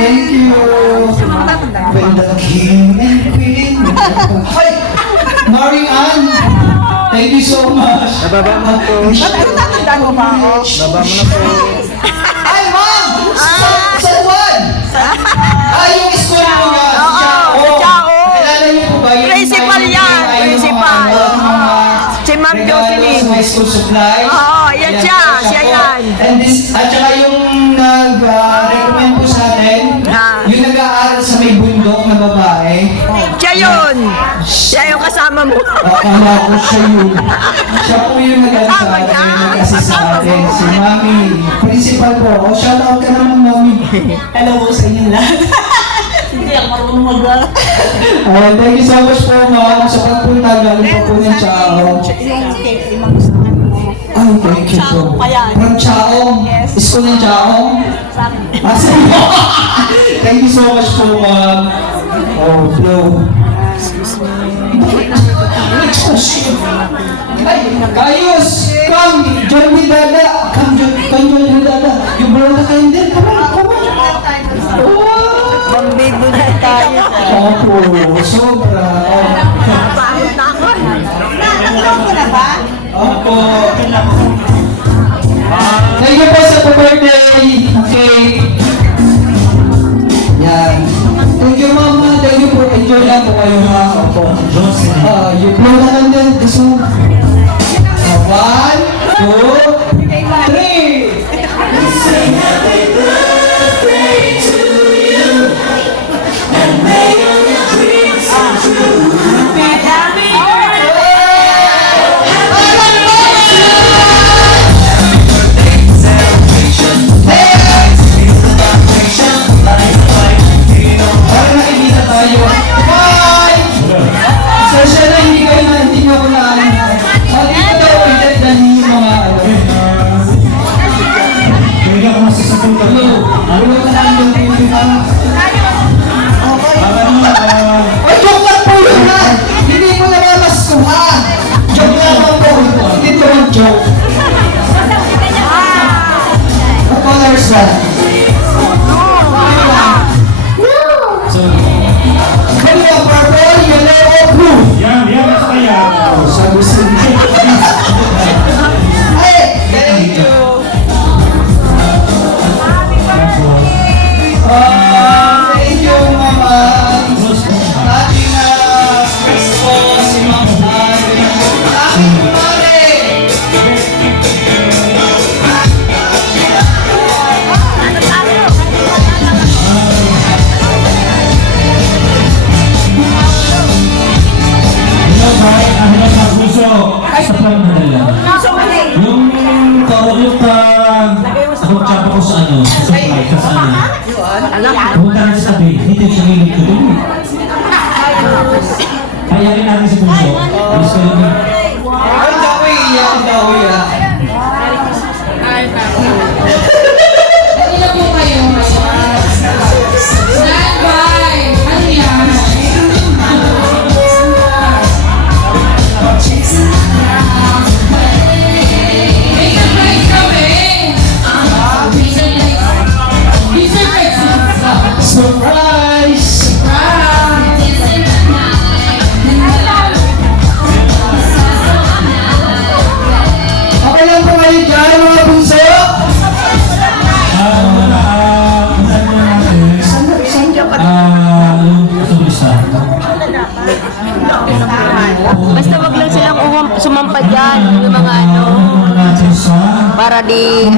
Thank you. When the king and queen. Hi! Maring Ann. Thank you so much. Nababa mo na po. Tatandaan mo ba ako? Nababa mo na po. Ay, ma'am! Sa one! Yung school mo nga. Oo, sa Chao. Kilala niyo po ba? Principal yan, principal. Si Ma'am Jocelyn. High school supplies. Oo, yan siya, siya yan. And this, at saka yung nag-recommend po sa atin, yung nag-aaral sa may bundok na babae. Siya yun. Siya yung kasama mo. Akala ko siya yun. Siya po yung nag-aaral sa atin, yung nag-assist sa atin. Si Mami. Principal po. O, shout out ka naman, Mami. Hello po sa inyo lahat. Hindi ako marunong mag-rap. Thank you so much po, ma'am. Sa pagpunta, galing po po ng Chao. Yung cake, limang gusto ko. Ay, thank you po. Chao pa yan. From Chao? Yes. School ng Chao? Sabi. Thank you so much po, ma'am. Oh, blow. Ay, ayos! Come, join me, Dada. Come, join me, Dada. You blow na kayo din. Come on, come on. Bambido na tayo. Opo, sobra. Pagod na ako. Nakulong ko na ba? Opo. Thank you po sa birthday. Okay. Yan. Thank you, mama. Thank you po. Enjoy lang po kayo, ha. Opo. You blow na lang din. Gusto mo. 1, 2, 3. Para nakikita tayo. Bye! Sasya na hindi kayo na hindi ko na dito daw dahil yung mga Kaya ka masasagot ka. Ano ka na ang dito ka? Ay, joke lang po yun ha! Hindi mo namamaskuhan! Joke lang po. Hindi po ang joke. What colors that? Kaya purple, yellow, or blue? Yan, nasa kaya. Sabi sa Ay! Thank you! Thank you, Mama! Lagi na Cristo, si Mama. Lagi kumare! Ano sa puso? Sa pangmadala. Yung tawag yung ako tsapa ko sa ano, sa supply, sa sana. Pumunta rin sa tabi, dito yung sarili ko. Kayakin natin sa puso. Alis ko yun. Ang dawi iyak, ang dawi iyak. Ilan po kayo? Stand by! Ano yan? May surprise kami! May surprise! Surprise! Okay lang po kayo dyan, mga bunso? Basta wag lang silang sumampad yan. Yung mga ano. Para di